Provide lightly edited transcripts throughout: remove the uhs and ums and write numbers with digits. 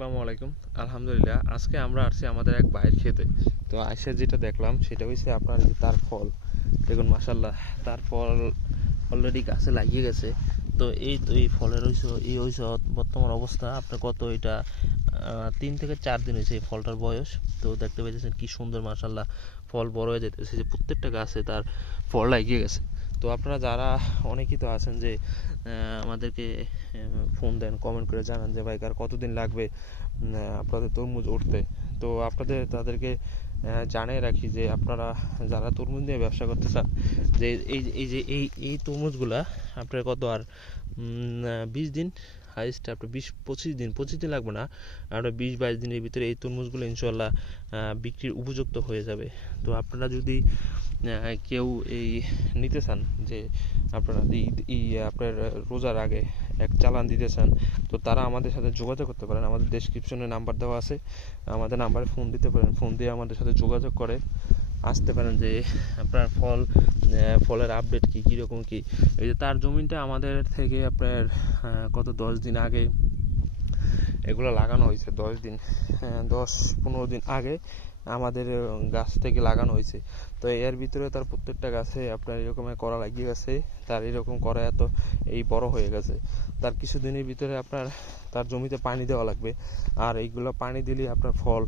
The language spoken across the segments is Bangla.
আসসালামু আলাইকুম। আলহামদুলিল্লাহ, আজকে আমরা আসছি আমাদের এক ভাইয়ের খেতে। তো আইসা যেটা দেখলাম সেটা হচ্ছে আপনার এই তার ফল দেখুন, মাশাল্লাহ তার ফল অলরেডি গাছে লাগিয়ে গেছে। তো এই ফলের হয়েছে বর্তমান অবস্থা আপনার কত এটা 3 থেকে 4 দিন হয়েছে এই ফলটার বয়স। তো দেখতে পাইতেছেন কি সুন্দর, মাশাল্লাহ ফল বড় হয়ে যেতেছে, যে প্রত্যেকটা গাছে তার ফল লাগিয়ে গেছে। তো আপনারা যারা অনেকেই তো আছেন যে আমাদেরকে ফোন দেন, কমেন্ট করে জানান যে ভাই কার কতদিন লাগবে আপনাদের তরমুজ উঠতে। তো তাদেরকে জানিয়ে রাখি যে আপনারা যারা তরমুজ নিয়ে ব্যবসা করতে চান, যে এই তরমুজগুলা আপনার কত আর 20 দিন, হাইস্ট আপনার 20-25 দিন লাগবে না, আপনার 20-22 দিনের ভিতরে এই তরমুজগুলো ইনশাল্লাহ বিক্রির উপযুক্ত হয়ে যাবে। তো আপনারা যদি কেউ এই নিতে চান যে আপনারা আপনার রোজার আগে এক চালান দিতে চান, তো তারা আমাদের সাথে যোগাযোগ করতে পারেন। আমাদের ডেসক্রিপশনে নাম্বার দেওয়া আছে, আমাদের নাম্বারে ফোন দিতে পারেন। ফোন দিয়ে আমাদের সাথে যোগাযোগ করে আসতে পারেন যে আপনার ফলের আপডেট কীরকম কী। এই যে তার জমিটা আমাদের থেকে আপনার কত 10 দিন আগে এগুলো লাগানো হয়েছে। 10-15 দিন আগে আমাদের গাছ থেকে লাগানো হয়েছে। তো এর ভিতরে তার প্রত্যেকটা গাছে আপনার এরকম করা লাগিয়ে গেছে, তার এরকম করা এত এই বড় হয়ে গেছে। তার কিছুদিনের ভিতরে আপনার তার জমিতে পানি দেওয়া লাগবে, আর এইগুলো পানি দিলে আপনার ফল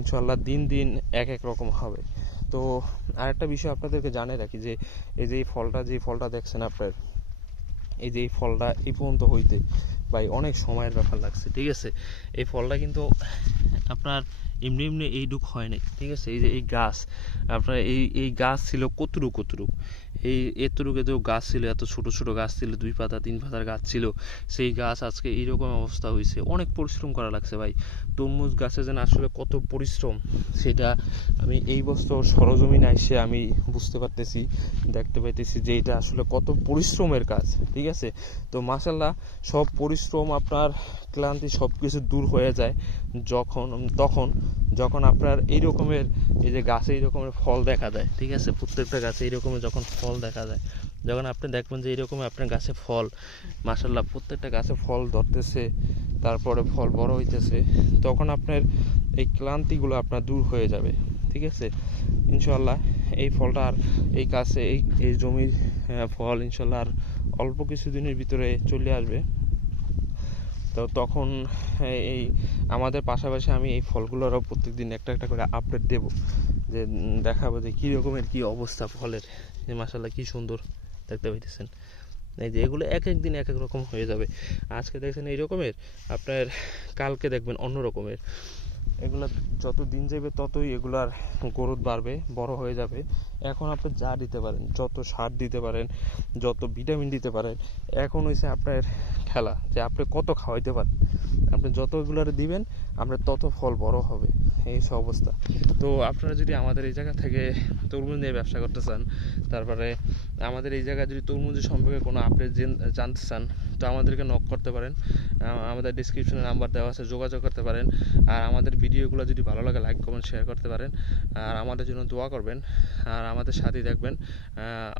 ইনশাল্লাহ দিন দিন এক এক রকম হবে। তো আরেকটা বিষয় আপনাদেরকে জানিয়ে রাখি যে এই যে এই ফলটা দেখছেন আপনার, এই যে এই ফলটা এই পর্যন্ত হইতে ভাই অনেক সময়ের ব্যাপার লাগছে, ঠিক আছে। এই ফলটা কিন্তু আপনার এমনি এমনি এইটুক হয় নাই, ঠিক আছে। এই যে এই গাছ আপনার এই গাছ ছিল কতটুক এই এতটুকু এত গাছ ছিল, এত ছোট ছোট গাছ ছিল, 2 পাতা 3 পাতার গাছ ছিল। সেই গাছ আজকে এইরকম অবস্থা হয়েছে, অনেক পরিশ্রম করা লাগছে ভাই। তরমুজ গাছে যেন আসলে কত পরিশ্রম সেটা আমি এই বছর সরজমিনে এসে আমি বুঝতে পারতেছি, দেখতে পাইতেছি যে এটা আসলে কত পরিশ্রমের কাজ, ঠিক আছে। তো মাশাল্লাহ সব পরিশ্রম আপনার ক্লান্তি সব কিছু দূর হয়ে যায় যখন আপনার এই যে গাছে এই রকমের ফল দেখা যায়, ঠিক আছে। প্রত্যেকটা গাছে এই রকমের যখন ফল দেখা যায়, যখন আপনি দেখবেন যে এইরকম আপনার গাছে ফল, মাশাল্লাহ প্রত্যেকটা গাছে ফল ধরতেছে, তারপরে ফল বড় হইতেছে, তখন আপনার এই ক্লান্তিগুলো আপনার দূর হয়ে যাবে, ঠিক আছে। ইনশাল্লাহ এই ফলটা আর এই গাছে এই জমির ফল ইনশাল্লাহ আর অল্প কিছুদিনের ভিতরে চলে আসবে। তো তখন এই আমাদের পাশাপাশি আমি এই ফলগুলোরও প্রত্যেকদিন একটা একটা করে আপডেট দেব, যে দেখাবো যে কী রকমের কী অবস্থা ফলের। যে মাশাল্লাহ কী সুন্দর দেখতে পাইতেছেন। এই যে এগুলো এক এক দিন এক এক রকম হয়ে যাবে। আজকে দেখছেন এই রকমের, আপনার কালকে দেখবেন অন্য রকমের। এগুলো যত দিন যাবে ততই এগুলার গ্রোথ বাড়বে, বড় হয়ে যাবে। এখন আপনি যা দিতে পারেন, যত সার দিতে পারেন, যত ভিটামিন দিতে পারেন, এখন হয়েছে আপনার খেলা যে আপনি কত খাওয়াইতে পারেন। আপনি যত এগুলার দিবেন আপনার তত ফল বড় হবে, এই সব অবস্থা। তো আপনারা যদি আমাদের এই জায়গা থেকে তরমুজ নিয়ে ব্যবসা করতে চান, তারপরে আমাদের এই জায়গায় যদি তরমুজের সম্পর্কে কোনো আপডেট জানতে চান, তো আমাদেরকে নক করতে পারেন। আমাদের ডিসক্রিপশনে নাম্বার দেওয়া আছে, যোগাযোগ করতে পারেন। আর আমাদের ভিডিওগুলো যদি ভালো লাগে লাইক কমেন্ট শেয়ার করতে পারেন, আর আমাদের জন্য দোয়া করবেন, আর আমাদের সাথেই থাকবেন।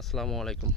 আসসালামু আলাইকুম।